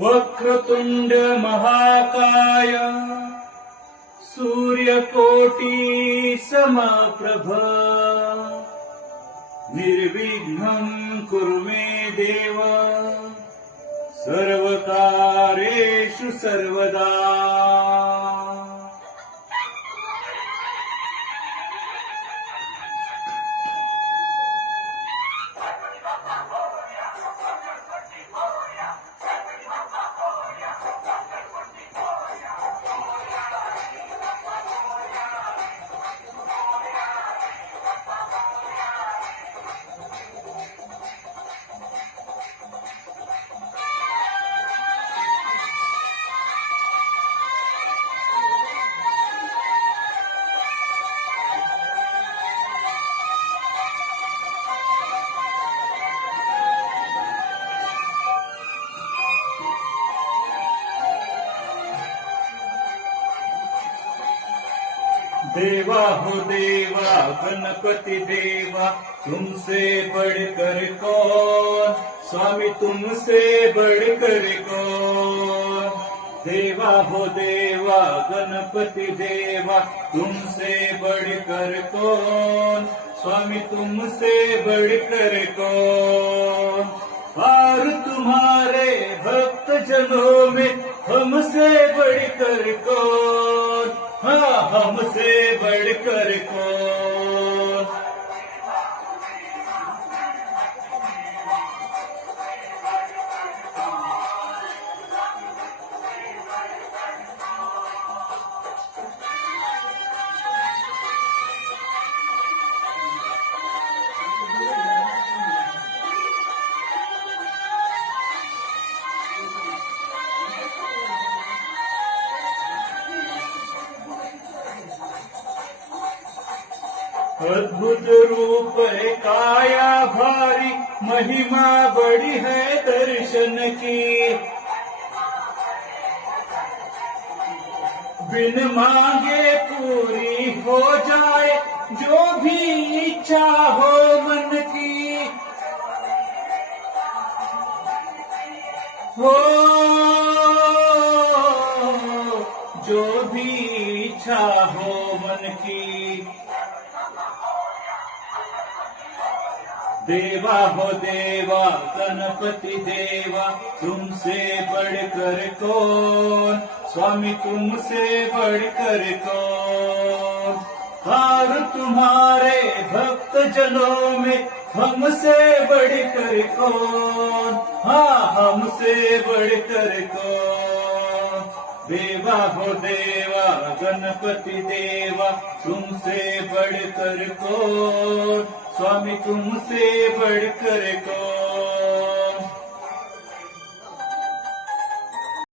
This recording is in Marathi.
वक्रतुंड महाकाय सूर्यकोटि समप्रभ निर्विघ्नं कुरु मे देव सर्वकार्येषु सर्वदा। देवा हो देवा गणपति देवा, तुमसे बढ़कर कौन, स्वामी तुमसे बढ़कर कौन। देवा हो देवा गणपति देवा, तुमसे बढ़कर कौन, स्वामी तुमसे बढ़कर कौन। और तुम्हारे भक्त जनों में हमसे बढ़कर कौन, हाँ हमसे बढ़कर कौन। अद्भुत रूप है काया भारी, महिमा बड़ी है दर्शन की। बिन मांगे पूरी हो जाए जो भी इच्छा हो मन की। हो जो भी इच्छा हो मन की। देवा हो देवा गणपति देवा, तुमसे बढ़कर कौन, स्वामी तुमसे बढ़कर कौन। और तुम्हारे भक्त जनों में हमसे बढ़कर कौन, हाँ हमसे बढ़कर कौन। देवा हो देवा गणपति देवा, तुमसे बढ़कर कौन, स्वामी तुमसे बढ़कर कौन।